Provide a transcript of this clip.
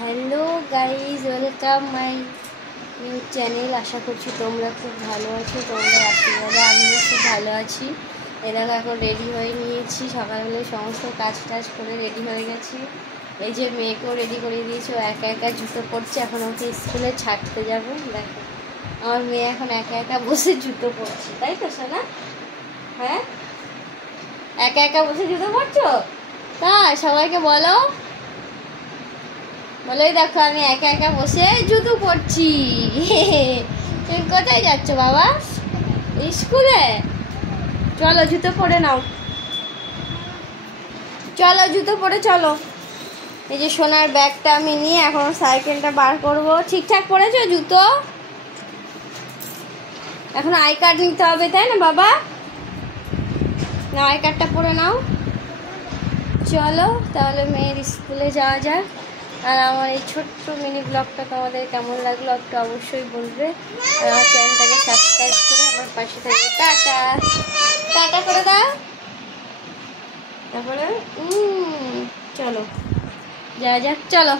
Hello guys, welcome my new channel. আশা করছি তোমরা খুব ভালো আছো। তোমরা আশীর্বাদে আমিও খুব ভালো আছি। এরকম এখন রেডি হয়ে নিয়েছি, সকালবেলায় সমস্ত কাজ টাজ করে রেডি হয়ে গেছি। এই যে মেয়েকেও রেডি করে দিয়েছি, ও একা একা জুতো পরছে। এখন ওকে স্কুলে ছাড়তে যাবো। দেখো আমার মেয়ে এখন একা একা বসে জুতো পরছে, তাই তো সোনা? হ্যাঁ, একা একা বসে জুতো পরছো? তাই সবাইকে বলো, বলেই দেখো আমি একা একা বসে জুতো পরছি। তুমি কোথায় যাচ্ছ বাবা? স্কুলে? চলো জুতো পরে নাও, চলো জুতো পরে চলো। এই যে সোনার ব্যাগটা আমি নিয়ে এখন সাইকেলটা বার করব। ঠিকঠাক পরেছো জুতো? এখন আই কার্ড নিতে হবে, তাই না বাবা? না, আই কার্ডটা পরে নাও। চলো তাহলে মেয়ের স্কুলে যাওয়া যাক। আর আমার এই ছোট্ট মিনি ব্লগটা তোমাদের কেমন লাগলো একটু অবশ্যই বলবে। আর আমার চ্যানেলটাকে সাবস্ক্রাইব করে আমার পাশে থাকবে। টাটা টাটা করে দাও। তারপরে চলো যাওয়া যাক, চলো।